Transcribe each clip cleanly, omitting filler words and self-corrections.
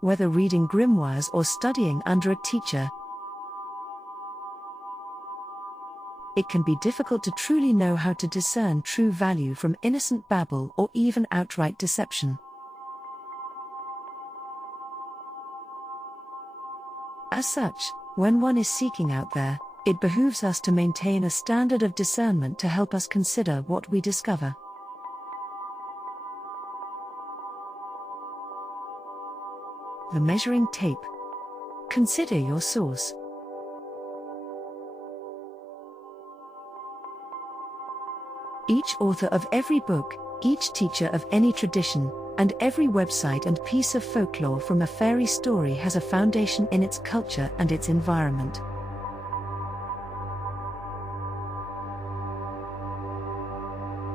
whether reading grimoires or studying under a teacher. It can be difficult to truly know how to discern true value from innocent babble or even outright deception. As such, when one is seeking out there, it behooves us to maintain a standard of discernment to help us consider what we discover. The measuring tape. Consider your source. Each author of every book, each teacher of any tradition, and every website and piece of folklore from a fairy story has a foundation in its culture and its environment.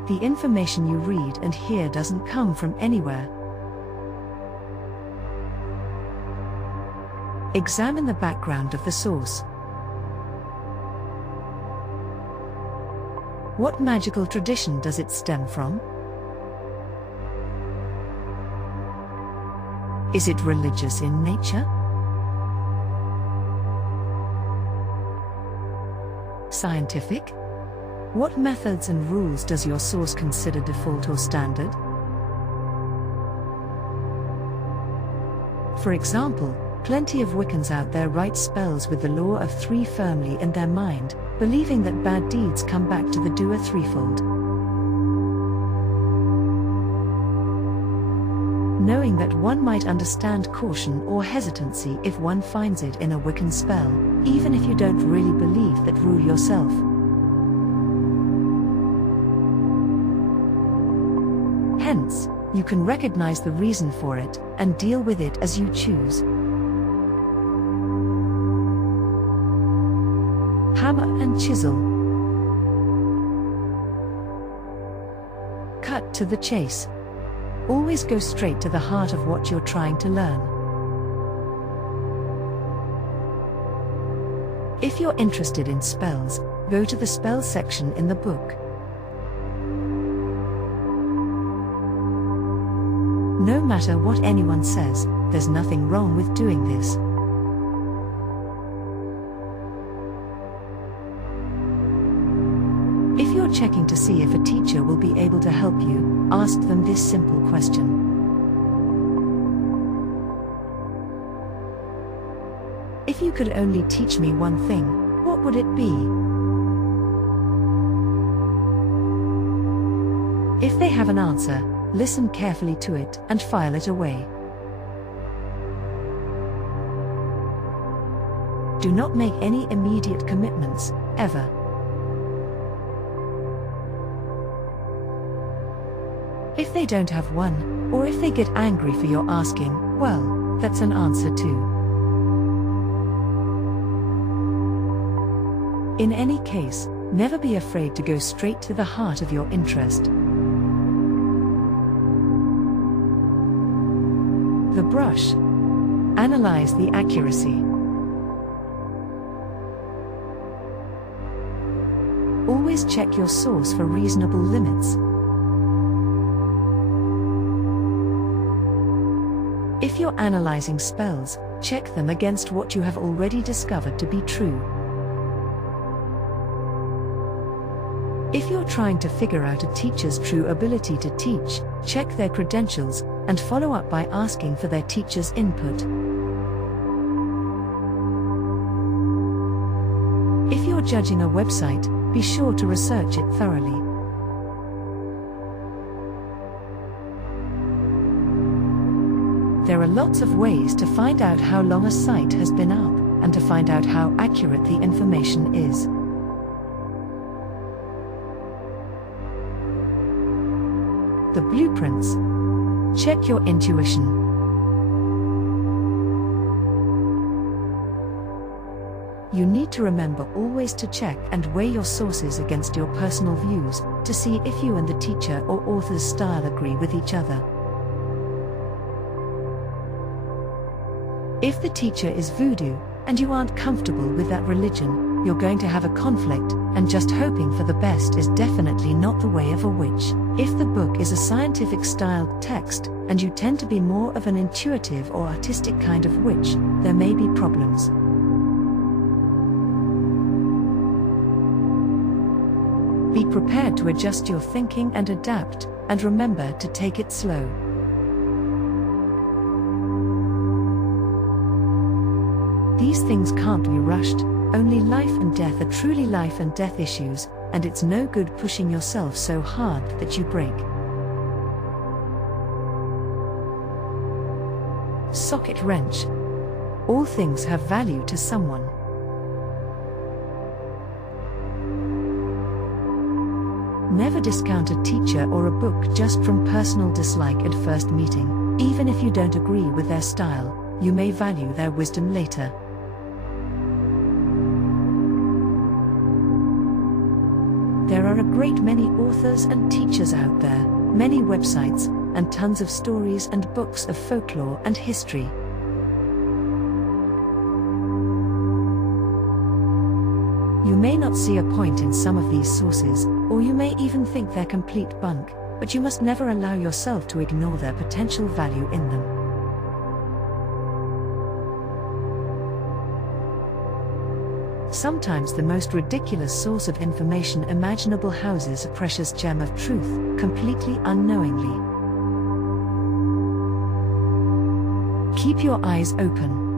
The information you read and hear doesn't come from anywhere. Examine the background of the source. What magical tradition does it stem from? Is it religious in nature? Scientific? What methods and rules does your source consider default or standard? For example, plenty of Wiccans out there write spells with the law of three firmly in their mind, believing that bad deeds come back to the doer threefold. Knowing that one might understand caution or hesitancy if one finds it in a Wiccan spell, even if you don't really believe that rule yourself. Hence, you can recognize the reason for it and deal with it as you choose. Hammer and chisel. Cut to the chase. Always go straight to the heart of what you're trying to learn. If you're interested in spells, go to the spell section in the book. No matter what anyone says, there's nothing wrong with doing this. If you're checking to see if a teacher will be able to help you, ask them this simple question. If you could only teach me one thing, what would it be? If they have an answer, listen carefully to it and file it away. Do not make any immediate commitments, ever. If they don't have one, or if they get angry for your asking, well, that's an answer too. In any case, never be afraid to go straight to the heart of your interest. The brush. Analyze the accuracy. Always check your source for reasonable limits. If you're analyzing spells, check them against what you have already discovered to be true. If you're trying to figure out a teacher's true ability to teach, check their credentials, and follow up by asking for their teacher's input. If you're judging a website, be sure to research it thoroughly. There are lots of ways to find out how long a site has been up, and to find out how accurate the information is. The blueprints. Check your intuition. You need to remember always to check and weigh your sources against your personal views, to see if you and the teacher or author's style agree with each other. If the teacher is voodoo, and you aren't comfortable with that religion, you're going to have a conflict, and just hoping for the best is definitely not the way of a witch. If the book is a scientific-styled text, and you tend to be more of an intuitive or artistic kind of witch, there may be problems. Be prepared to adjust your thinking and adapt, and remember to take it slow. These things can't be rushed, only life and death are truly life and death issues, and it's no good pushing yourself so hard that you break. Socket wrench. All things have value to someone. Never discount a teacher or a book just from personal dislike at first meeting. Even if you don't agree with their style, you may value their wisdom later. There are a great many authors and teachers out there, many websites, and tons of stories and books of folklore and history. You may not see a point in some of these sources, or you may even think they're complete bunk, but you must never allow yourself to ignore their potential value in them. Sometimes the most ridiculous source of information imaginable houses a precious gem of truth, completely unknowingly. Keep your eyes open.